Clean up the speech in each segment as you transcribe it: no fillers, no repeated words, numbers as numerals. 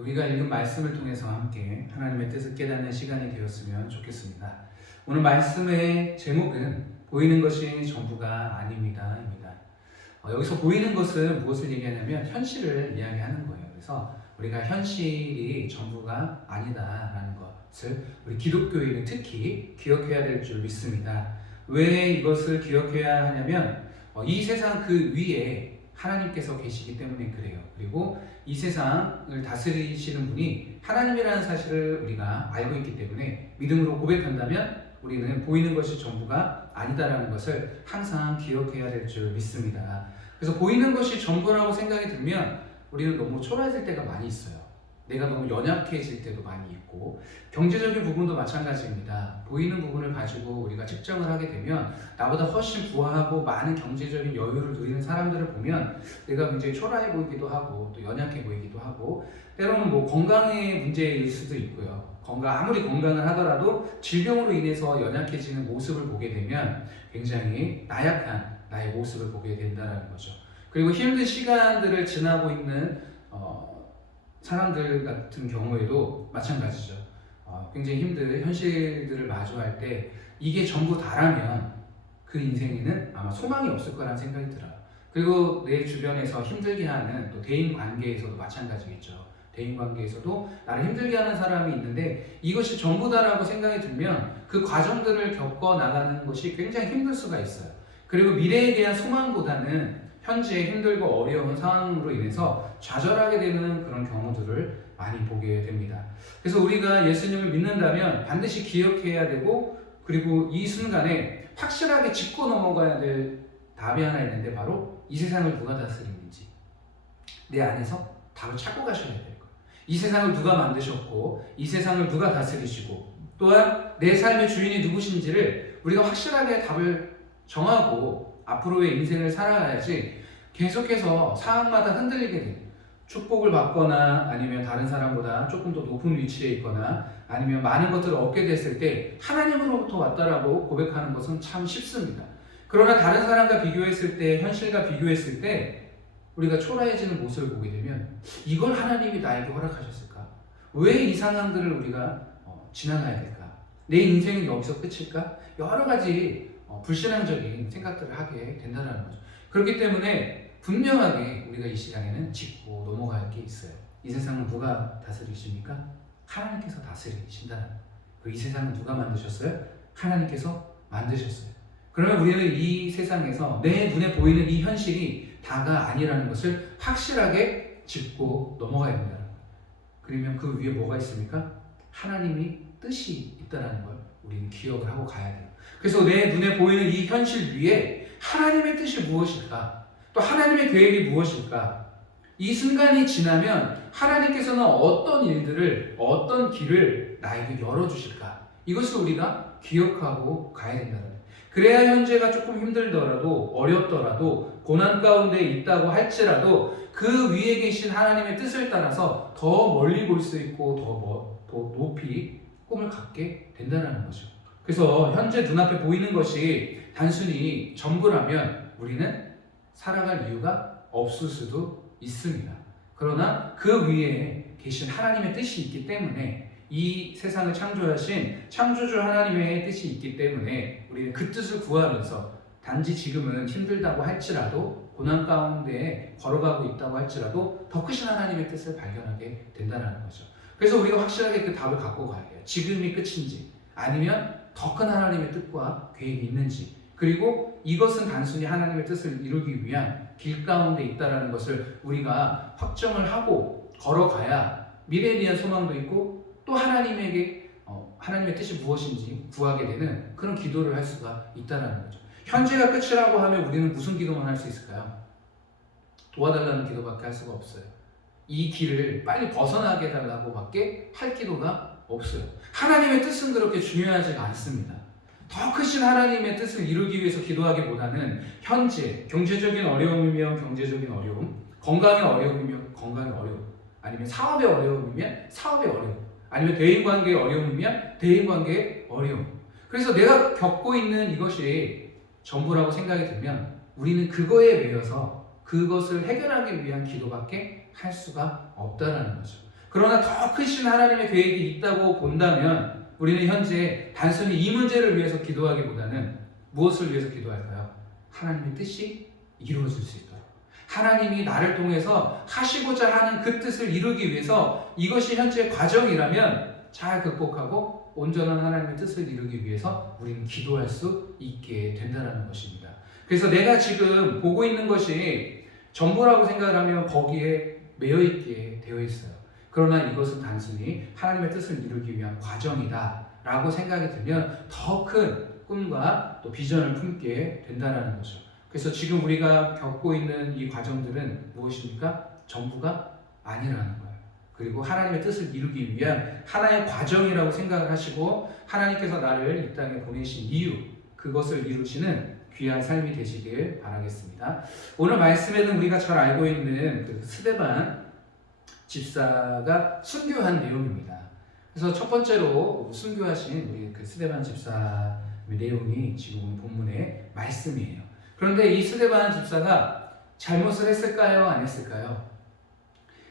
우리가 읽은 말씀을 통해서 함께 하나님의 뜻을 깨닫는 시간이 되었으면 좋겠습니다. 오늘 말씀의 제목은 보이는 것이 전부가 아닙니다. 여기서 보이는 것은 무엇을 얘기하냐면 현실을 이야기하는 거예요. 그래서 우리가 현실이 전부가 아니다라는 것을 우리 기독교인은 특히 기억해야 될 줄 믿습니다. 왜 이것을 기억해야 하냐면 이 세상 그 위에 하나님께서 계시기 때문에 그래요. 그리고 이 세상을 다스리시는 분이 하나님이라는 사실을 우리가 알고 있기 때문에 믿음으로 고백한다면 우리는 보이는 것이 전부가 아니다라는 것을 항상 기억해야 될 줄 믿습니다. 그래서 보이는 것이 전부라고 생각이 들면 우리는 너무 초라해질 때가 많이 있어요. 내가 너무 연약해질 때도 많이 있고, 경제적인 부분도 마찬가지입니다. 보이는 부분을 가지고 우리가 측정을 하게 되면 나보다 훨씬 부하고 많은 경제적인 여유를 누리는 사람들을 보면 내가 굉장히 초라해 보이기도 하고 또 연약해 보이기도 하고, 때로는 뭐 건강의 문제일 수도 있고요. 아무리 건강을 하더라도 질병으로 인해서 연약해지는 모습을 보게 되면 굉장히 나약한 나의 모습을 보게 된다는 거죠. 그리고 힘든 시간들을 지나고 있는 사람들 같은 경우에도 마찬가지죠. 굉장히 힘든 현실들을 마주할 때 이게 전부 다라면 그 인생에는 아마 소망이 없을 거라는 생각이 들어요. 그리고 내 주변에서 힘들게 하는 또 대인 관계에서도 마찬가지겠죠. 대인 관계에서도 나를 힘들게 하는 사람이 있는데 이것이 전부다라고 생각이 들면 그 과정들을 겪어 나가는 것이 굉장히 힘들 수가 있어요. 그리고 미래에 대한 소망보다는 현재 힘들고 어려운 상황으로 인해서 좌절하게 되는 그런 경우들을 많이 보게 됩니다. 그래서 우리가 예수님을 믿는다면 반드시 기억해야 되고, 그리고 이 순간에 확실하게 짚고 넘어가야 될 답이 하나 있는데 바로 이 세상을 누가 다스리는지 내 안에서 답을 찾고 가셔야 돼요. 이 세상을 누가 만드셨고 이 세상을 누가 다스리시고 또한 내 삶의 주인이 누구신지를 우리가 확실하게 답을 정하고 앞으로의 인생을 살아가야지 계속해서 상황마다 흔들리게 돼요. 축복을 받거나 아니면 다른 사람보다 조금 더 높은 위치에 있거나 아니면 많은 것들을 얻게 됐을 때 하나님으로부터 왔다라고 고백하는 것은 참 쉽습니다. 그러나 다른 사람과 비교했을 때, 현실과 비교했을 때 우리가 초라해지는 모습을 보게 되면 이걸 하나님이 나에게 허락하셨을까? 왜 이 상황들을 우리가 지나가야 될까? 내 인생은 여기서 끝일까? 여러 가지 불신앙적인 생각들을 하게 된다는 거죠. 그렇기 때문에 분명하게 우리가 이 시간에는 짚고 넘어갈 게 있어요. 이 세상은 누가 다스리십니까? 하나님께서 다스리신다는 거예요. 그리고 이 세상은 누가 만드셨어요? 하나님께서 만드셨어요. 그러면 우리는 이 세상에서 내 눈에 보이는 이 현실이 다가 아니라는 것을 확실하게 짚고 넘어가야 된다는 거예요. 그러면 그 위에 뭐가 있습니까? 하나님이 뜻이 있다는 걸 우리는 기억을 하고 가야 돼요. 그래서 내 눈에 보이는 이 현실 위에 하나님의 뜻이 무엇일까? 또 하나님의 계획이 무엇일까? 이 순간이 지나면 하나님께서는 어떤 일들을, 어떤 길을 나에게 열어주실까? 이것을 우리가 기억하고 가야 된다는 거예요. 그래야 현재가 조금 힘들더라도 어렵더라도 고난 가운데 있다고 할지라도 그 위에 계신 하나님의 뜻을 따라서 더 멀리 볼 수 있고 더 높이 꿈을 갖게 된다는 거죠. 그래서 현재 눈앞에 보이는 것이 단순히 전부라면 우리는 살아갈 이유가 없을 수도 있습니다. 그러나 그 위에 계신 하나님의 뜻이 있기 때문에 이 세상을 창조하신 창조주 하나님의 뜻이 있기 때문에 우리는 그 뜻을 구하면서 단지 지금은 힘들다고 할지라도 고난 가운데 걸어가고 있다고 할지라도 더 크신 하나님의 뜻을 발견하게 된다는 거죠. 그래서 우리가 확실하게 그 답을 갖고 가야 해요. 지금이 끝인지 아니면 더 큰 하나님의 뜻과 계획이 있는지, 그리고 이것은 단순히 하나님의 뜻을 이루기 위한 길 가운데 있다는 것을 우리가 확정을 하고 걸어가야 미래에 대한 소망도 있고 또 하나님에게 하나님의 뜻이 무엇인지 구하게 되는 그런 기도를 할 수가 있다는 거죠. 현재가 끝이라고 하면 우리는 무슨 기도만 할 수 있을까요? 도와달라는 기도밖에 할 수가 없어요. 이 길을 빨리 벗어나게 해달라고 밖에 할 기도가 없어요. 하나님의 뜻은 그렇게 중요하지 않습니다. 더 크신 하나님의 뜻을 이루기 위해서 기도하기보다는 현재 경제적인 어려움이면 경제적인 어려움, 건강의 어려움이면 건강의 어려움, 아니면 사업의 어려움이면 사업의 어려움, 아니면 대인관계의 어려움이면 대인관계의 어려움. 그래서 내가 겪고 있는 이것이 전부라고 생각이 들면 우리는 그거에 매여서 그것을 해결하기 위한 기도밖에 할 수가 없다라는 거죠. 그러나 더 크신 하나님의 계획이 있다고 본다면 우리는 현재 단순히 이 문제를 위해서 기도하기보다는 무엇을 위해서 기도할까요? 하나님의 뜻이 이루어질 수 있도록, 하나님이 나를 통해서 하시고자 하는 그 뜻을 이루기 위해서 이것이 현재 과정이라면 잘 극복하고 온전한 하나님의 뜻을 이루기 위해서 우리는 기도할 수 있게 된다는 것입니다. 그래서 내가 지금 보고 있는 것이 전부라고 생각을 하면 거기에 매여 있게 되어 있어요. 그러나 이것은 단순히 하나님의 뜻을 이루기 위한 과정이다 라고 생각이 들면 더 큰 꿈과 또 비전을 품게 된다는 거죠. 그래서 지금 우리가 겪고 있는 이 과정들은 무엇입니까? 전부가 아니라는 거예요. 그리고 하나님의 뜻을 이루기 위한 하나의 과정이라고 생각을 하시고 하나님께서 나를 이 땅에 보내신 이유, 그것을 이루시는 귀한 삶이 되시길 바라겠습니다. 오늘 말씀에는 우리가 잘 알고 있는 그 스데반 집사가 순교한 내용입니다. 그래서 첫 번째로 순교하신 우리 그 스데반 집사의 내용이 지금 본문의 말씀이에요. 그런데 이 스데반 집사가 잘못을 했을까요? 안 했을까요?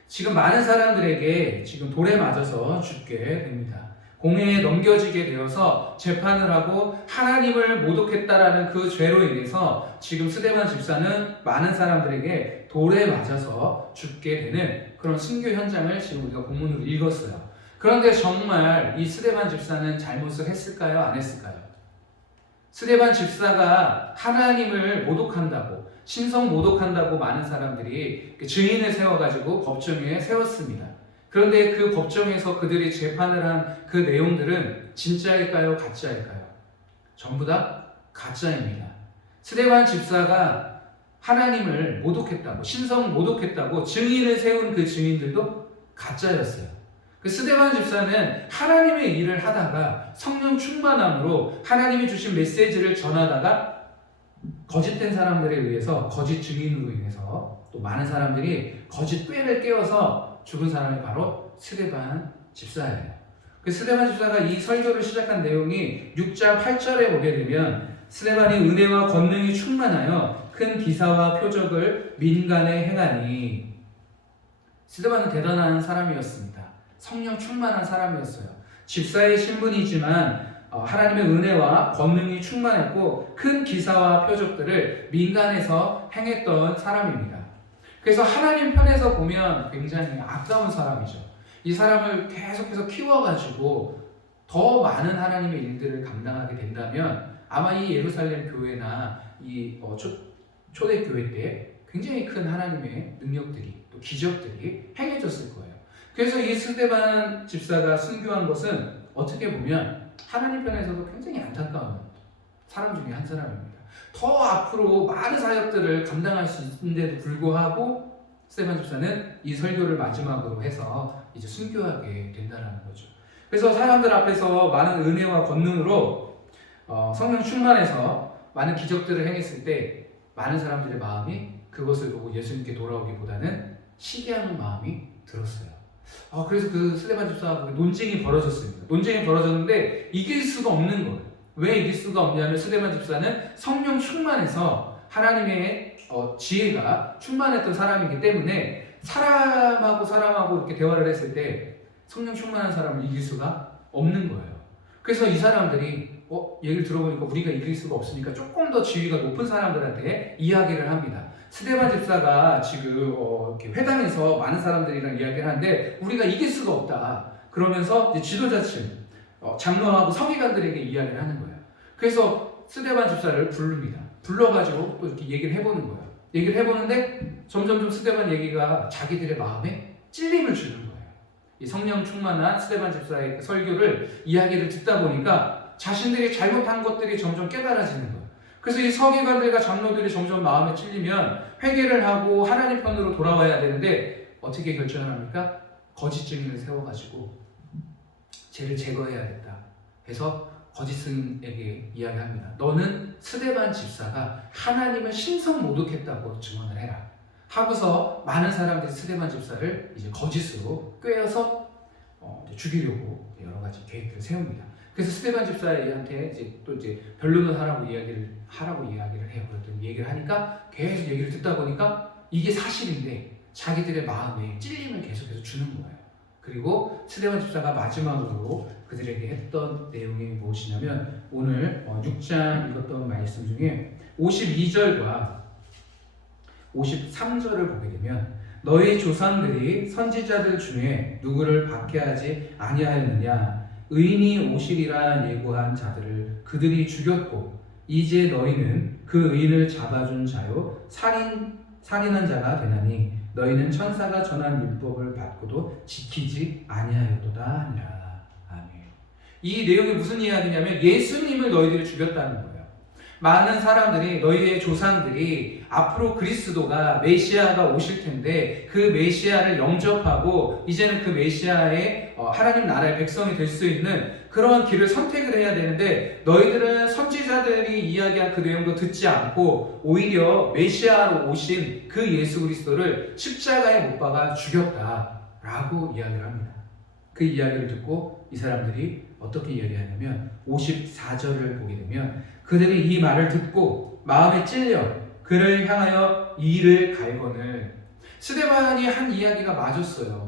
지금 많은 사람들에게 지금 돌에 맞아서 죽게 됩니다. 공회에 넘겨지게 되어서 재판을 하고 하나님을 모독했다라는 그 죄로 인해서 지금 스데반 집사는 많은 사람들에게 돌에 맞아서 죽게 되는 그런 순교 현장을 지금 우리가 본문으로 읽었어요. 그런데 정말 이 스데반 집사는 잘못을 했을까요? 안 했을까요? 스데반 집사가 하나님을 모독한다고, 신성 모독한다고 많은 사람들이 증인을 세워가지고 법정에 세웠습니다. 그런데 그 법정에서 그들이 재판을 한 그 내용들은 진짜일까요? 가짜일까요? 전부 다 가짜입니다. 스데반 집사가 하나님을 모독했다고, 신성 모독했다고 증인을 세운 그 증인들도 가짜였어요. 그 스데반 집사는 하나님의 일을 하다가 성령 충만함으로 하나님이 주신 메시지를 전하다가 거짓된 사람들에 의해서, 거짓 증인으로 인해서 또 많은 사람들이 거짓 꾀를 깨워서 죽은 사람이 바로 스데반 집사예요. 그 스데반 집사가 이 설교를 시작한 내용이 6장 8절에 보게 되면 스데반이 은혜와 권능이 충만하여 큰 기사와 표적을 민간에 행하니, 스데반은 대단한 사람이었습니다. 성령 충만한 사람이었어요. 집사의 신분이지만 하나님의 은혜와 권능이 충만했고 큰 기사와 표적들을 민간에서 행했던 사람입니다. 그래서 하나님 편에서 보면 굉장히 아까운 사람이죠. 이 사람을 계속해서 키워가지고 더 많은 하나님의 일들을 감당하게 된다면 아마 이 예루살렘 교회나 이 초대교회 때 굉장히 큰 하나님의 능력들이, 또 기적들이 행해졌을 거예요. 그래서 이 스데반 집사가 순교한 것은 어떻게 보면 하나님 편에서도 굉장히 안타까운 사람 중에 한 사람입니다. 더 앞으로 많은 사역들을 감당할 수 있는데도 불구하고 스데반 집사는 이 설교를 마지막으로 해서 이제 순교하게 된다는 거죠. 그래서 사람들 앞에서 많은 은혜와 권능으로 성령 충만해서 많은 기적들을 행했을 때 많은 사람들의 마음이 그것을 보고 예수님께 돌아오기보다는 시기하는 마음이 들었어요. 그래서 그 스데반 집사하고 논쟁이 벌어졌습니다. 논쟁이 벌어졌는데 이길 수가 없는 거예요. 왜 이길 수가 없냐면 스데반 집사는 성령 충만해서 하나님의 지혜가 충만했던 사람이기 때문에 사람하고 이렇게 대화를 했을 때 성령 충만한 사람을 이길 수가 없는 거예요. 그래서 이 사람들이 얘기를 들어보니까 우리가 이길 수가 없으니까 조금 더 지위가 높은 사람들한테 이야기를 합니다. 스데반 집사가 지금 이렇게 회당에서 많은 사람들이랑 이야기를 하는데 우리가 이길 수가 없다. 그러면서 이제 지도자층, 장로하고 서기관들에게 이야기를 하는 거예요. 그래서 스데반 집사를 부릅니다. 불러가지고 또 이렇게 얘기를 해보는 거예요. 얘기를 해보는데 점점 스데반 얘기가 자기들의 마음에 찔림을 주는 거예요. 이 성령 충만한 스데반 집사의 설교를, 이야기를 듣다 보니까 자신들이 잘못한 것들이 점점 깨달아지는 거예요. 그래서 이 서기관들과 장로들이 점점 마음에 찔리면 회개를 하고 하나님 편으로 돌아와야 되는데 어떻게 결정을 합니까? 거짓 증인을 세워가지고 죄를 제거해야겠다 해서 거짓 증인에게 이야기합니다. 너는 스데반 집사가 하나님을 신성 모독했다고 증언을 해라 하고서 많은 사람들이 스데반 집사를 이제 거짓으로 꿰어서 죽이려고 여러 가지 계획들을 세웁니다. 그래서 스데반 집사한테 이제 변론을 하라고 이야기를 해요. 그랬더니 얘기를 하니까 계속 얘기를 듣다 보니까 이게 사실인데 자기들의 마음에 찔림을 계속해서 주는 거예요. 그리고 스데반 집사가 마지막으로 그들에게 했던 내용이 무엇이냐면 오늘 6장 읽었던 말씀 중에 52절과 53절을 보게 되면 너희 조상들이 선지자들 중에 누구를 박해하지 아니하였느냐 의인이 오시리라 예고한 자들을 그들이 죽였고 이제 너희는 그 의인을 잡아준 자요 살인한 자가 되나니 너희는 천사가 전한 율법을 받고도 지키지 아니하였도다 하니라. 아멘. 이 내용이 무슨 이야기냐면 예수님을 너희들이 죽였다는 거예요. 많은 사람들이 너희의 조상들이 앞으로 그리스도가 메시아가 오실 텐데 그 메시아를 영접하고 이제는 그 메시아의 하나님 나라의 백성이 될 수 있는 그런 길을 선택을 해야 되는데 너희들은 선지자들이 이야기한 그 내용도 듣지 않고 오히려 메시아로 오신 그 예수 그리스도를 십자가에 못 박아 죽였다라고 이야기를 합니다. 그 이야기를 듣고 이 사람들이 어떻게 이야기하냐면 54절을 보게 되면 그들이 이 말을 듣고 마음에 찔려 그를 향하여 이를 갈거늘. 스데반이 한 이야기가 맞았어요.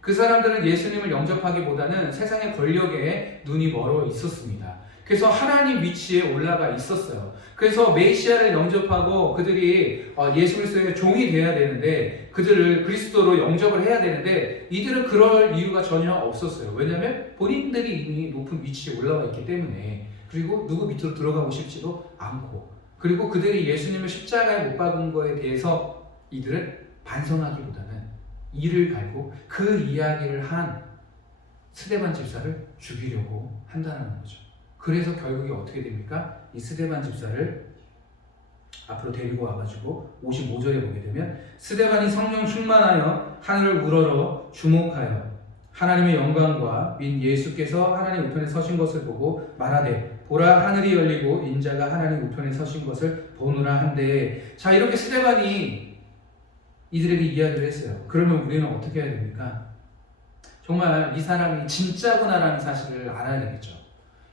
그 사람들은 예수님을 영접하기보다는 세상의 권력에 눈이 멀어 있었습니다. 그래서 하나님 위치에 올라가 있었어요. 그래서 메시아를 영접하고 그들이 예수 그리스도의 종이 되어야 되는데 그들을 그리스도로 영접을 해야 되는데 이들은 그럴 이유가 전혀 없었어요. 왜냐하면 본인들이 이미 높은 위치에 올라와 있기 때문에 그리고 누구 밑으로 들어가고 싶지도 않고 그리고 그들이 예수님을 십자가에 못 박은 거에 대해서 이들은 반성하기보다는 이를 갈고 그 이야기를 한 스데반 집사를 죽이려고 한다는 거죠. 그래서 결국에 어떻게 됩니까? 이 스데반 집사를 앞으로 데리고 와가지고 55절에 보게 되면 스데반이 성령 충만하여 하늘을 우러러 주목하여 하나님의 영광과 및 예수께서 하나님 우편에 서신 것을 보고 말하되 보라 하늘이 열리고 인자가 하나님 우편에 서신 것을 보노라 한데 자 이렇게 스데반이 이들에게 이야기를 했어요. 그러면 우리는 어떻게 해야 됩니까? 정말 이 사람이 진짜구나라는 사실을 알아야 되겠죠.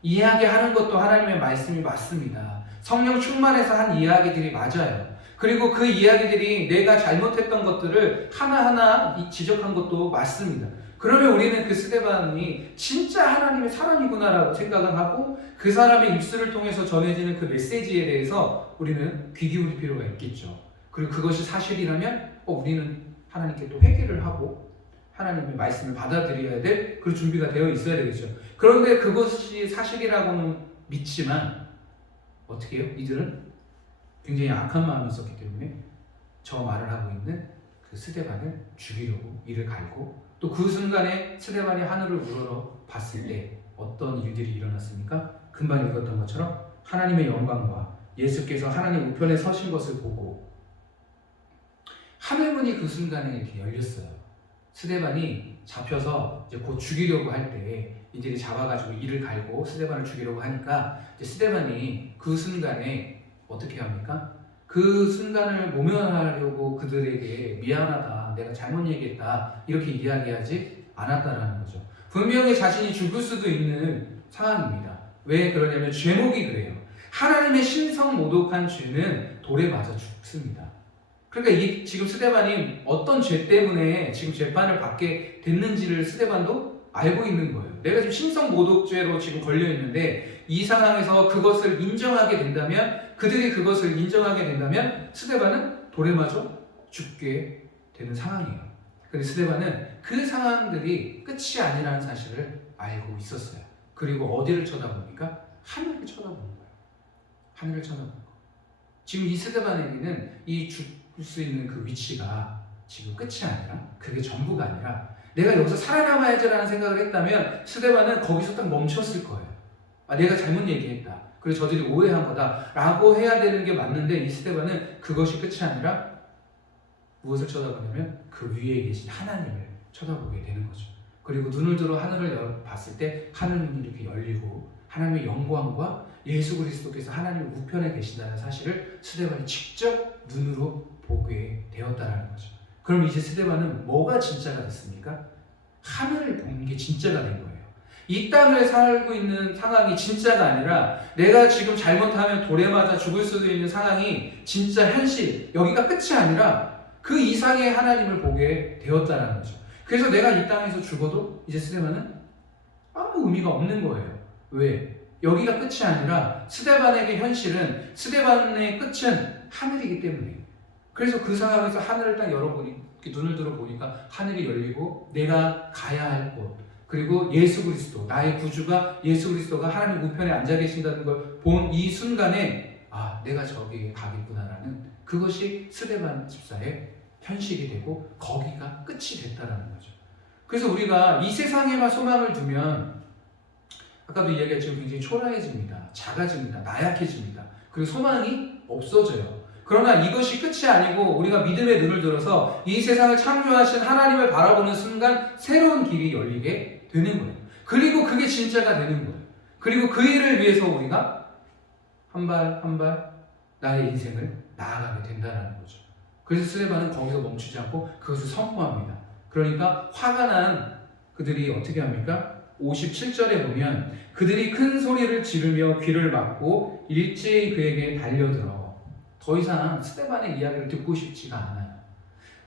이야기하는 것도 하나님의 말씀이 맞습니다. 성령 충만해서 한 이야기들이 맞아요. 그리고 그 이야기들이 내가 잘못했던 것들을 하나하나 지적한 것도 맞습니다. 그러면 우리는 그 스데반이 진짜 하나님의 사람이구나라고 생각을 하고 그 사람의 입술을 통해서 전해지는 그 메시지에 대해서 우리는 귀 기울일 필요가 있겠죠. 그리고 그것이 사실이라면 우리는 하나님께 또 회개를 하고 하나님의 말씀을 받아들여야 될 그런 준비가 되어 있어야 되겠죠. 그런데 그것이 사실이라고는 믿지만 어떻게 해요? 이들은 굉장히 악한 마음이 있었기 때문에 저 말을 하고 있는 그 스데반을 죽이려고 이를 갈고 또 그 순간에 스데반이 하늘을 우러러 봤을 때 어떤 일들이 일어났습니까? 금방 읽었던 것처럼 하나님의 영광과 예수께서 하나님 우편에 서신 것을 보고 하늘문이 그 순간에 이렇게 열렸어요. 스데반이 잡혀서 이제 곧 죽이려고 할 때 이들이 잡아가지고 이를 갈고 스데반을 죽이려고 하니까 이제 스데반이 그 순간에 어떻게 합니까? 그 순간을 모면하려고 그들에게 미안하다, 내가 잘못 얘기했다 이렇게 이야기하지 않았다라는 거죠. 분명히 자신이 죽을 수도 있는 상황입니다. 왜 그러냐면 죄목이 그래요. 하나님의 신성모독한 죄는 돌에 맞아 죽습니다. 그러니까 지금 스데반이 어떤 죄 때문에 지금 재판을 받게 됐는지를 스데반도 알고 있는 거예요. 내가 지금 신성모독죄로 지금 걸려 있는데 이 상황에서 그것을 인정하게 된다면 그들이 그것을 인정하게 된다면 스데반은 돌에 맞아 죽게 되는 상황이에요. 근데 스데반은 그 상황들이 끝이 아니라는 사실을 알고 있었어요. 그리고 어디를 쳐다봅니까? 하늘을 쳐다보는 거예요. 하늘을 쳐다보는 거. 지금 이 스데반에게는 이 죽을 수 있는 그 위치가 지금 끝이 아니라 그게 전부가 아니라 내가 여기서 살아남아야지라는 생각을 했다면 스데반은 거기서 딱 멈췄을 거예요. 내가 잘못 얘기했다. 그래서 저들이 오해한 거다라고 해야 되는 게 맞는데 이 스데반은 그것이 끝이 아니라 무엇을 쳐다보냐면 그 위에 계신 하나님을 쳐다보게 되는 거죠. 그리고 눈을 들어 하늘을 봤을 때 하늘문이 이렇게 열리고 하나님의 영광과 예수 그리스도께서 하나님 우편에 계신다는 사실을 스데반이 직접 눈으로 보게 되었다라는 거죠. 그럼 이제 스데반은 뭐가 진짜가 됐습니까? 하늘을 본 게 진짜가 된 거예요. 이 땅을 살고 있는 상황이 진짜가 아니라 내가 지금 잘못하면 돌에 맞아 죽을 수도 있는 상황이 진짜 현실, 여기가 끝이 아니라 그 이상의 하나님을 보게 되었다는 거죠. 그래서 내가 이 땅에서 죽어도 이제 스데반은 아무 의미가 없는 거예요. 왜? 여기가 끝이 아니라 스데반에게 현실은, 스데반의 끝은 하늘이기 때문에. 그래서 그 상황에서 하늘을 딱 열어보니, 눈을 들어보니까 하늘이 열리고 내가 가야 할 곳, 그리고 예수 그리스도, 나의 구주가 예수 그리스도가 하나님 우편에 앉아 계신다는 걸 본 이 순간에 내가 저기에 가겠구나라는, 그것이 스데반 집사의 현실이 되고 거기가 끝이 됐다라는 거죠. 그래서 우리가 이 세상에만 소망을 두면 아까도 이야기했지만 굉장히 초라해집니다. 작아집니다. 나약해집니다. 그리고 소망이 없어져요. 그러나 이것이 끝이 아니고 우리가 믿음의 눈을 들어서 이 세상을 창조하신 하나님을 바라보는 순간 새로운 길이 열리게 되는 거예요. 그리고 그게 진짜가 되는 거예요. 그리고 그 일을 위해서 우리가 한 발 한 발 나의 인생을 나아가게 된다는 거죠. 그래서 스데반은 거기서 멈추지 않고 그것을 선포합니다. 그러니까 화가 난 그들이 어떻게 합니까? 57절에 보면 그들이 큰 소리를 지르며 귀를 막고 일제히 그에게 달려들어. 더 이상 스데반의 이야기를 듣고 싶지가 않아요.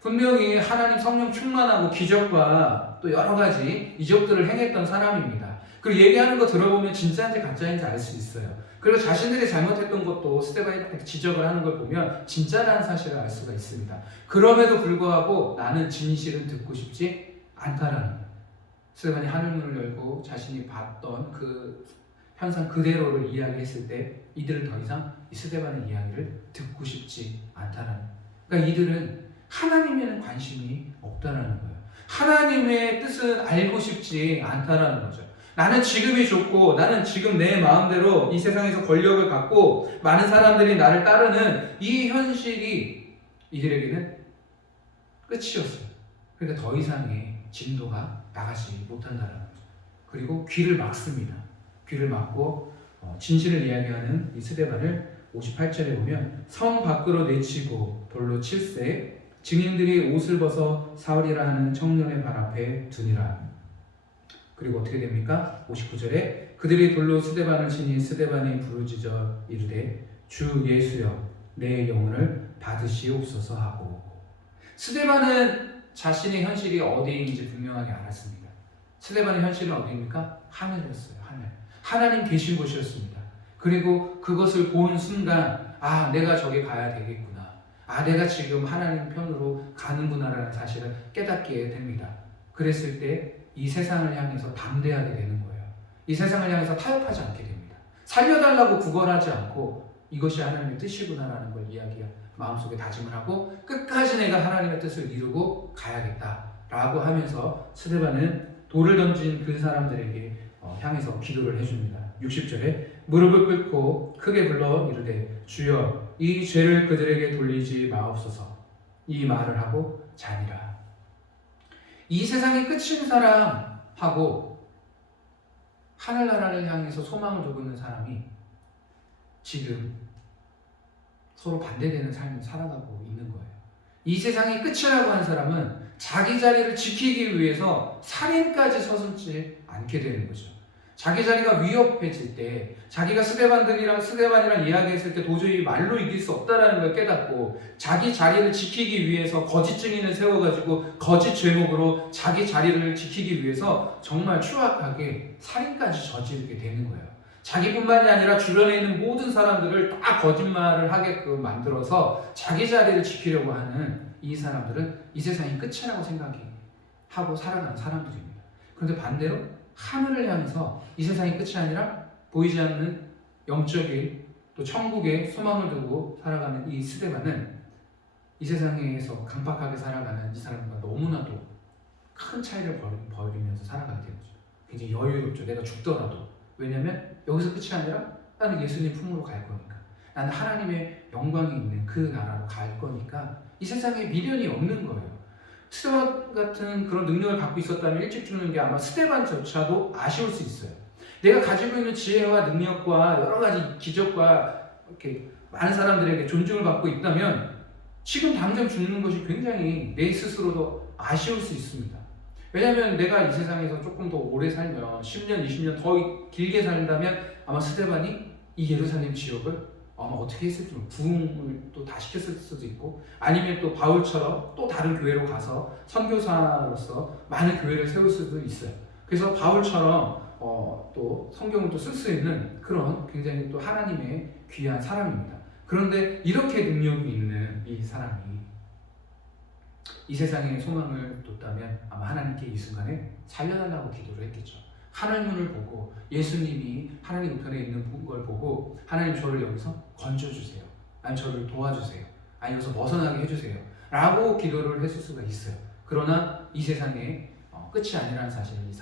분명히 하나님 성령 충만하고 기적과 또 여러 가지 이적들을 행했던 사람입니다. 그리고 얘기하는 거 들어보면 진짜인지 가짜인지 알 수 있어요. 그리고 자신들이 잘못했던 것도 스데반이 이렇게 지적을 하는 걸 보면 진짜라는 사실을 알 수가 있습니다. 그럼에도 불구하고 나는 진실은 듣고 싶지 않다라는 거예요. 스데반이 하늘문을 열고 자신이 봤던 그 현상 그대로를 이야기했을 때 이들은 더 이상 이 스데반의 이야기를 듣고 싶지 않다라는 거예요. 그러니까 이들은 하나님에는 관심이 없다라는 거예요. 하나님의 뜻은 알고 싶지 않다라는 거죠. 나는 지금이 좋고 나는 지금 내 마음대로 이 세상에서 권력을 갖고 많은 사람들이 나를 따르는 이 현실이 이들에게는 끝이었어요. 그러니까 더 이상의 진도가 나가지 못한다는 거죠. 그리고 귀를 막습니다. 귀를 막고 진실을 이야기하는 이 스데반을 58절에 보면 성 밖으로 내치고 돌로 칠세 증인들이 옷을 벗어 사울이라 하는 청년의 발 앞에 두니라. 그리고 어떻게 됩니까? 59절에 그들이 돌로 스데반을 치니 스데반이 부르짖어 이르되 주 예수여 내 영혼을 받으시옵소서 하고. 스데반은 자신의 현실이 어디인지 분명하게 알았습니다. 스데반의 현실은 어디입니까? 하늘이었어요. 하늘. 하나님 계신 곳이었습니다. 그리고 그것을 본 순간 내가 저기 가야 되겠구나. 내가 지금 하나님 편으로 가는구나라는 사실을 깨닫게 됩니다. 그랬을 때 이 세상을 향해서 담대하게 되는 거예요. 이 세상을 향해서 타협하지 않게 됩니다. 살려달라고 구걸하지 않고 이것이 하나님의 뜻이구나라는 걸 마음속에 다짐을 하고 끝까지 내가 하나님의 뜻을 이루고 가야겠다라고 하면서 스데반은 돌을 던진 그 사람들에게 향해서 기도를 해줍니다. 60절에 무릎을 꿇고 크게 불러 이르되 주여 이 죄를 그들에게 돌리지 마옵소서. 이 말을 하고 자니라. 이 세상이 끝인 사람하고 하늘나라를 향해서 소망을 두고 있는 사람이 지금 서로 반대되는 삶을 살아가고 있는 거예요. 이 세상이 끝이라고 하는 사람은 자기 자리를 지키기 위해서 살인까지 서슴지 않게 되는 거죠. 자기 자리가 위협해질 때, 자기가 스데반이랑 이야기했을 때 도저히 말로 이길 수 없다라는 걸 깨닫고 자기 자리를 지키기 위해서 거짓 증인을 세워가지고 거짓 죄목으로 자기 자리를 지키기 위해서 정말 추악하게 살인까지 저지르게 되는 거예요. 자기뿐만이 아니라 주변에 있는 모든 사람들을 다 거짓말을 하게끔 만들어서 자기 자리를 지키려고 하는 이 사람들은 이 세상이 끝이라고 생각하고 살아가는 사람들입니다. 그런데 반대로 하늘을 향해서 이 세상이 끝이 아니라 보이지 않는 영적인 또 천국의 소망을 두고 살아가는 이 스데반은 이 세상에서 강박하게 살아가는 이 사람과 너무나도 큰 차이를 벌이면서 살아가게 되는 거죠. 굉장히 여유롭죠. 내가 죽더라도. 왜냐하면 여기서 끝이 아니라 나는 예수님 품으로 갈 거니까. 나는 하나님의 영광이 있는 그 나라로 갈 거니까 이 세상에 미련이 없는 거예요. 스데반 같은 그런 능력을 갖고 있었다면 일찍 죽는 게 아마 스데반조차도 아쉬울 수 있어요. 내가 가지고 있는 지혜와 능력과 여러 가지 기적과 이렇게 많은 사람들에게 존중을 받고 있다면 지금 당장 죽는 것이 굉장히 내 스스로도 아쉬울 수 있습니다. 왜냐하면 내가 이 세상에서 조금 더 오래 살면 10년, 20년 더 길게 산다면 아마 스데반이 이 예루살렘 지역을 어떻게 했을지 부흥을 또 다 시켰을 수도 있고, 아니면 또 바울처럼 또 다른 교회로 가서 선교사로서 많은 교회를 세울 수도 있어요. 그래서 바울처럼 또 성경을 또 쓸 수 있는 그런 굉장히 또 하나님의 귀한 사람입니다. 그런데 이렇게 능력이 있는 이 사람이 이 세상에 소망을 뒀다면 아마 하나님께 이 순간에 살려달라고 기도를 했겠죠. 하늘문을 보고 예수님이 하나님 우편에 있는 걸 보고 하나님 저를 여기서 건져주세요. 아니 저를 도와주세요. 아니 여기서 벗어나게 해주세요. 라고 기도를 했을 수가 있어요. 그러나 이 세상에 끝이 아니라는 사실을 이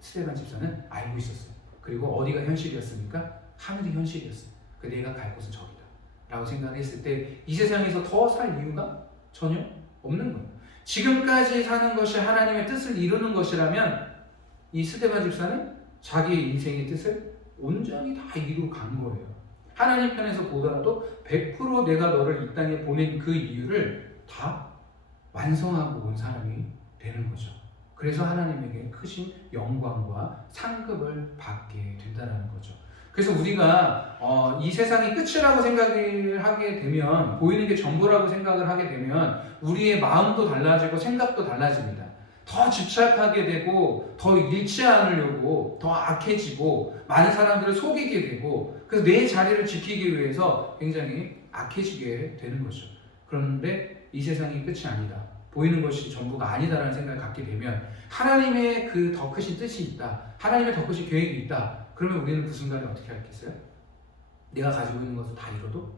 스데반 집사는 알고 있었어요. 그리고 어디가 현실이었습니까? 하늘이 현실이었어요. 내가 갈 곳은 저기다 라고 생각을 했을 때 이 세상에서 더 살 이유가 전혀 없는 거예요. 지금까지 사는 것이 하나님의 뜻을 이루는 것이라면 이 스데반 집사는 자기의 인생의 뜻을 온전히 다 이루고 간 거예요. 하나님 편에서 보더라도 100% 내가 너를 이 땅에 보낸 그 이유를 다 완성하고 온 사람이 되는 거죠. 그래서 하나님에게 크신 영광과 상급을 받게 된다는 거죠. 그래서 우리가 이 세상이 끝이라고 생각을 하게 되면, 보이는 게 전부라고 생각을 하게 되면 우리의 마음도 달라지고 생각도 달라집니다. 더 집착하게 되고 더 잃지 않으려고 더 악해지고 많은 사람들을 속이게 되고, 그래서 내 자리를 지키기 위해서 굉장히 악해지게 되는 거죠. 그런데 이 세상이 끝이 아니다, 보이는 것이 전부가 아니다라는 생각을 갖게 되면 하나님의 그 더 크신 뜻이 있다, 하나님의 더 크신 계획이 있다, 그러면 우리는 그 순간에 어떻게 하겠어요? 내가 가지고 있는 것을 다 잃어도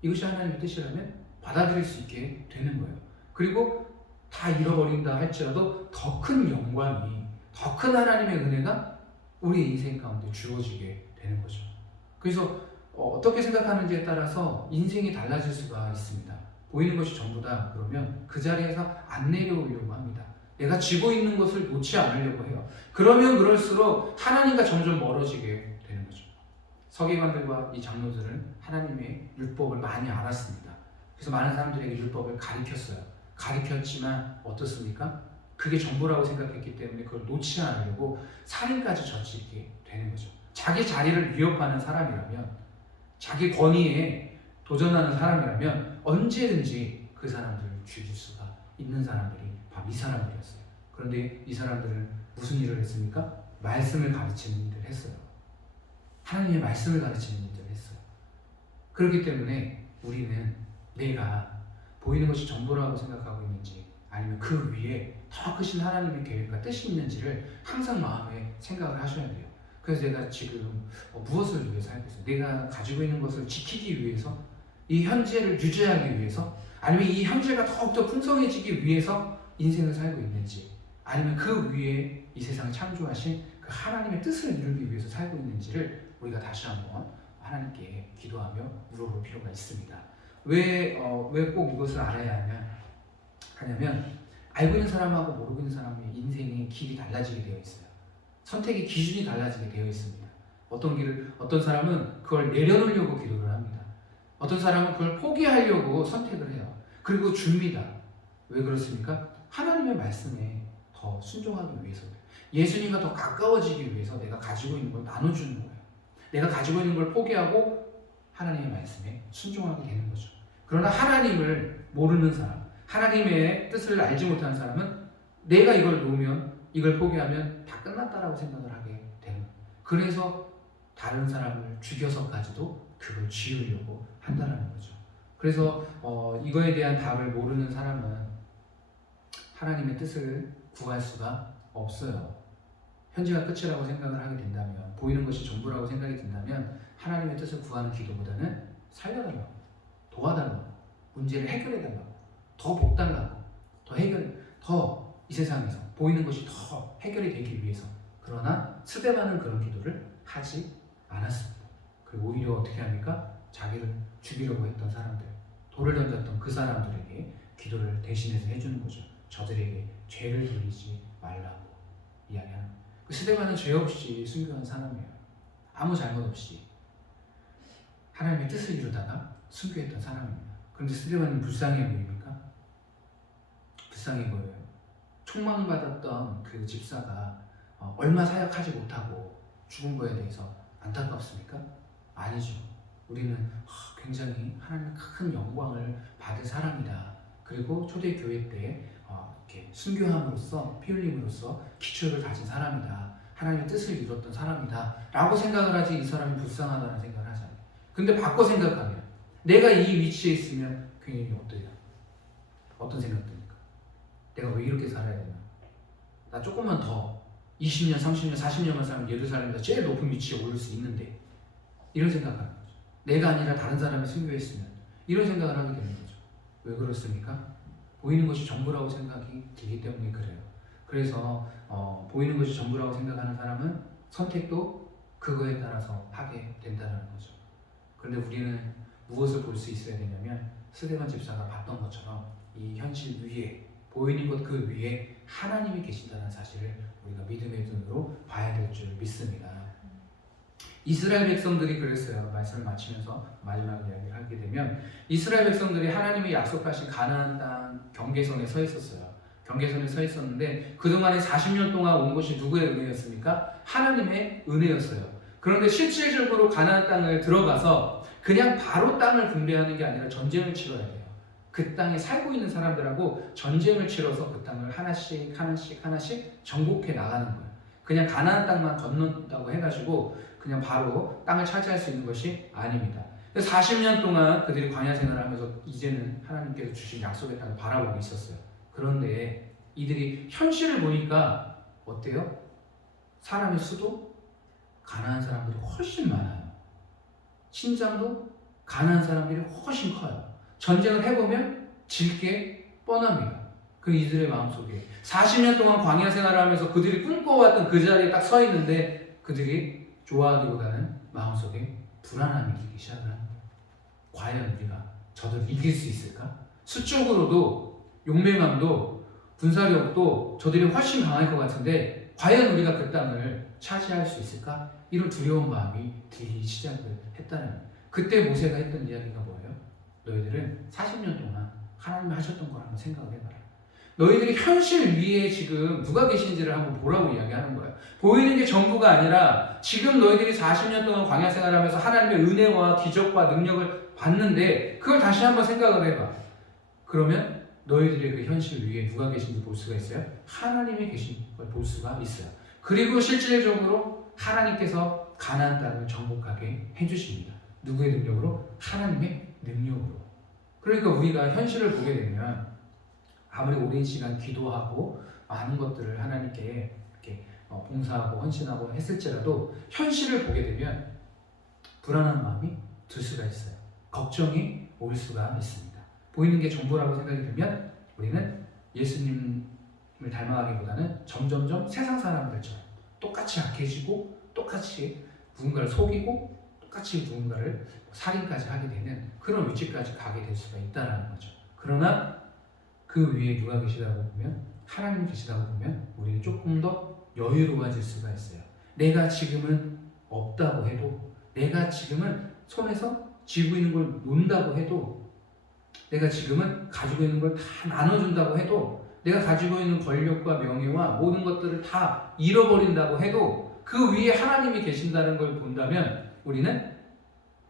이것이 하나님의 뜻이라면 받아들일 수 있게 되는 거예요. 그리고 다 잃어버린다 할지라도 더 큰 영광이, 더 큰 하나님의 은혜가 우리 인생 가운데 주어지게 되는 거죠. 그래서 어떻게 생각하는지에 따라서 인생이 달라질 수가 있습니다. 보이는 것이 전부다 그러면 그 자리에서 안 내려오려고 합니다. 내가 쥐고 있는 것을 놓지 않으려고 해요. 그러면 그럴수록 하나님과 점점 멀어지게 되는 거죠. 서기관들과 이 장로들은 하나님의 율법을 많이 알았습니다. 그래서 많은 사람들에게 율법을 가르쳤어요. 가르쳤지만 어떻습니까? 그게 전부라고 생각했기 때문에 그걸 놓지 않으려고 살인까지 저지르게 되는 거죠. 자기 자리를 위협하는 사람이라면, 자기 권위에 도전하는 사람이라면 언제든지 그 사람들을 죽일 수가 있는 사람들이 바로 이 사람들이었어요. 그런데 이 사람들은 무슨 일을 했습니까? 말씀을 가르치는 일을 했어요. 하나님의 말씀을 가르치는 일을 했어요. 그렇기 때문에 우리는 내가 보이는 것이 전부라고 생각하고 있는지, 아니면 그 위에 더 크신 하나님의 계획과 뜻이 있는지를 항상 마음에 생각을 하셔야 돼요. 그래서 내가 지금 무엇을 위해서 살고 있어요? 내가 가지고 있는 것을 지키기 위해서, 이 현재를 유지하기 위해서, 아니면 이 현재가 더욱더 풍성해지기 위해서 인생을 살고 있는지, 아니면 그 위에 이 세상을 창조하신 그 하나님의 뜻을 이루기 위해서 살고 있는지를 우리가 다시 한번 하나님께 기도하며 물어볼 필요가 있습니다. 왜 꼭 이것을 알아야 하냐면, 알고 있는 사람하고 모르고 있는 사람의 인생의 길이 달라지게 되어 있어요. 선택의 기준이 달라지게 되어 있습니다. 어떤 사람은 그걸 내려놓으려고 기도를 합니다. 어떤 사람은 그걸 포기하려고 선택을 해요. 그리고 줍니다. 왜 그렇습니까? 하나님의 말씀에 더 순종하기 위해서요. 예수님과 더 가까워지기 위해서 내가 가지고 있는 걸 나눠주는 거예요. 내가 가지고 있는 걸 포기하고 하나님의 말씀에 순종하게 되는 거죠. 그러나 하나님을 모르는 사람, 하나님의 뜻을 알지 못하는 사람은 내가 이걸 놓으면, 이걸 포기하면 다 끝났다라고 생각을 하게 되는 거예요. 그래서 다른 사람을 죽여서까지도 그걸 지우려고 한다는 거죠. 그래서 이거에 대한 답을 모르는 사람은 하나님의 뜻을 구할 수가 없어요. 현재가 끝이라고 생각을 하게 된다면, 보이는 것이 전부라고 생각이 든다면 하나님의 뜻을 구하는 기도보다는 살려달라고, 도와달라고, 문제를 해결해달라고, 더 복달라고, 더 이 세상에서 보이는 것이 더 해결이 되기 위해서. 그러나 스데반은 그런 기도를 하지 않았습니다. 그리고 오히려 어떻게 합니까? 자기를 죽이려고 했던 사람들, 돌을 던졌던 그 사람들에게 기도를 대신해서 해주는 거죠. 저들에게 죄를 돌리지 말라고 이야기하는 거예요. 그 스데반은 죄 없이 순교한 사람이에요. 아무 잘못 없이 하나님의 뜻을 이루다가 순교했던 사람입니다. 그런데 스데반은 불쌍해 보입니까? 불쌍해 보여요. 총망받았던 그 집사가 얼마 사역하지 못하고 죽은 거에 대해서 안타깝습니까? 아니죠. 우리는 굉장히 하나님의 큰 영광을 받을 사람이다. 그리고 초대교회 때 이렇게 순교함으로써 피 흘림으로써 기초를 다진 사람이다. 하나님의 뜻을 이뤘던 사람이다. 라고 생각을 하지 이 사람이 불쌍하다는 생각을 하잖아요. 근데 바꿔 생각하면 내가 이 위치에 있으면 굉장히 어때요? 어떤 생각 듭니까? 내가 왜 이렇게 살아야 되나? 나 조금만 더 20년, 30년, 40년만 살면 예루살렘에서 제일 높은 위치에 오를 수 있는데 이런 생각을 하는 거죠. 내가 아니라 다른 사람이 순교했으면 이런 생각을 하게 되는 거죠. 왜 그렇습니까? 보이는 것이 전부라고 생각이 들기 때문에 그래요. 그래서 보이는 것이 전부라고 생각하는 사람은 선택도 그거에 따라서 하게 된다는 거죠. 그런데 우리는 무엇을 볼 수 있어야 되냐면 스데반 집사가 봤던 것처럼 이 현실 위에 보이는 것 그 위에 하나님이 계신다는 사실을 우리가 믿음의 눈으로 봐야 될 줄 믿습니다. 이스라엘 백성들이 그랬어요. 말씀을 마치면서 마지막 이야기를 하게 되면 이스라엘 백성들이 하나님이 약속하신 가나안 땅 경계선에 서 있었어요. 경계선에 서 있었는데 그동안에 40년 동안 온 것이 누구의 은혜였습니까? 하나님의 은혜였어요. 그런데 실질적으로 가나안 땅을 들어가서 그냥 바로 땅을 분배하는 게 아니라 전쟁을 치러야 돼요. 그 땅에 살고 있는 사람들하고 전쟁을 치러서 그 땅을 하나씩 정복해 나가는 거예요. 그냥 가나안 땅만 건넌다고 해가지고 그냥 바로 땅을 차지할 수 있는 것이 아닙니다. 40년 동안 그들이 광야 생활을 하면서 이제는 하나님께서 주신 약속의 땅을 바라보고 있었어요. 그런데 이들이 현실을 보니까 어때요? 사람의 수도 가난한 사람들이 훨씬 많아요. 신장도 가난한 사람들이 훨씬 커요. 전쟁을 해보면 질 게 뻔합니다. 그 이들의 마음속에 40년 동안 광야 생활을 하면서 그들이 꿈꿔왔던 그 자리에 딱 서 있는데 그들이 좋아하기보다는 마음속에 불안함이 들기 시작을 합니다. 과연 우리가 저들을 이길 수 있을까? 수적으로도 용맹함도 군사력도 저들이 훨씬 강할 것 같은데 과연 우리가 그 땅을 차지할 수 있을까? 이런 두려운 마음이 들기 시작을 했다는 거예요. 그때 모세가 했던 이야기가 뭐예요? 너희들은 40년 동안 하나님이 하셨던 걸 한번 생각을 해봐라. 너희들이 현실 위에 지금 누가 계신지를 한번 보라고 이야기하는 거예요. 보이는 게 전부가 아니라 지금 너희들이 40년 동안 광야 생활하면서 하나님의 은혜와 기적과 능력을 봤는데 그걸 다시 한번 생각을 해봐. 그러면 너희들의 그 현실 위에 누가 계신지 볼 수가 있어요. 하나님이 계신 걸 볼 수가 있어요. 그리고 실질적으로 하나님께서 가나안 땅을 정복하게 해주십니다. 누구의 능력으로? 하나님의 능력으로. 그러니까 우리가 현실을 보게 되면 아무리 오랜 시간 기도하고 많은 것들을 하나님께 이렇게 봉사하고 헌신하고 했을지라도 현실을 보게 되면 불안한 마음이 들 수가 있어요. 걱정이 올 수가 있습니다. 보이는 게 전부라고 생각이 들면 우리는 예수님을 닮아가기보다는 점점점 세상 사람들처럼 똑같이 악해지고 똑같이 누군가를 속이고 똑같이 누군가를 살인까지 하게 되는 그런 위치까지 가게 될 수가 있다는 거죠. 그러나 그 위에 누가 계시다고 보면 하나님 계시다고 보면 우리는 조금 더 여유로워질 수가 있어요. 내가 지금은 없다고 해도 내가 지금은 손에서 쥐고 있는 걸 논다고 해도 내가 지금은 가지고 있는 걸 다 나눠준다고 해도 내가 가지고 있는 권력과 명예와 모든 것들을 다 잃어버린다고 해도 그 위에 하나님이 계신다는 걸 본다면 우리는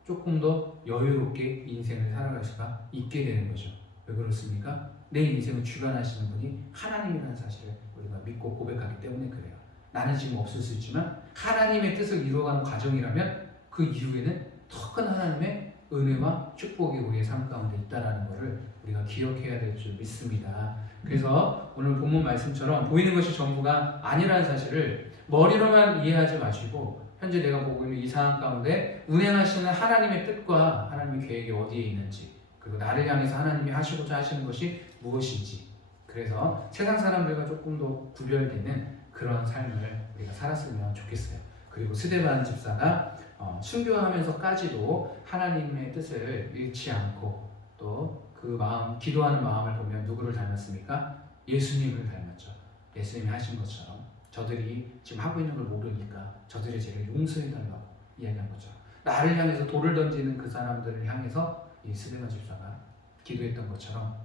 조금 더 여유롭게 인생을 살아갈 수가 있게 되는 거죠. 왜 그렇습니까? 내 인생을 주관하시는 분이 하나님이라는 사실을 우리가 믿고 고백하기 때문에 그래요. 나는 지금 없을 수 있지만 하나님의 뜻을 이루어가는 과정이라면 그 이후에는 더 큰 하나님의 은혜와 축복이 우리의 삶 가운데 있다는 것을 우리가 기억해야 될 줄 믿습니다. 그래서 오늘 본문 말씀처럼 보이는 것이 전부가 아니라는 사실을 머리로만 이해하지 마시고 현재 내가 보고 있는 이 상황 가운데 운행하시는 하나님의 뜻과 하나님의 계획이 어디에 있는지 그리고 나를 향해서 하나님이 하시고자 하시는 것이 무엇인지 그래서 세상 사람들과 조금 더 구별되는 그런 삶을 우리가 살았으면 좋겠어요. 그리고 스데반 집사가 순교하면서까지도 하나님의 뜻을 잃지 않고 또 그 마음, 기도하는 마음을 보면 누구를 닮았습니까? 예수님을 닮았죠. 예수님이 하신 것처럼 저들이 지금 하고 있는 걸 모르니까 저들의 죄를 용서해달라고 이야기한 거죠. 나를 향해서 돌을 던지는 그 사람들을 향해서 이 스데반 집사가 기도했던 것처럼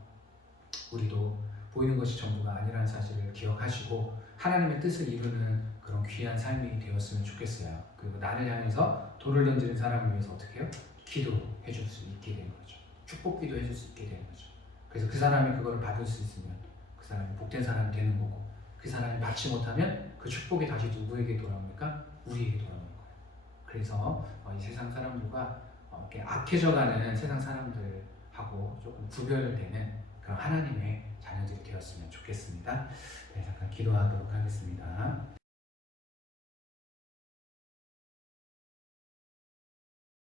우리도 보이는 것이 전부가 아니라는 사실을 기억하시고 하나님의 뜻을 이루는 그런 귀한 삶이 되었으면 좋겠어요. 그리고 나를 향해서 돌을 던지는 사람을 위해서 어떻게 해요? 기도해 줄 수 있게 되는 거죠. 축복 기도해 줄 수 있게 되는 거죠. 그래서 그 사람이 그거를 받을 수 있으면 그 사람이 복된 사람이 되는 거고, 그 사람이 받지 못하면 그 축복이 다시 누구에게 돌아옵니까? 우리에게 돌아오는 거예요. 그래서 이 세상 사람들과 이렇게 악해져가는 세상 사람들하고 조금 구별되는 그런 하나님의 자녀들이 되었으면 좋겠습니다. 네, 잠깐 기도하도록 하겠습니다.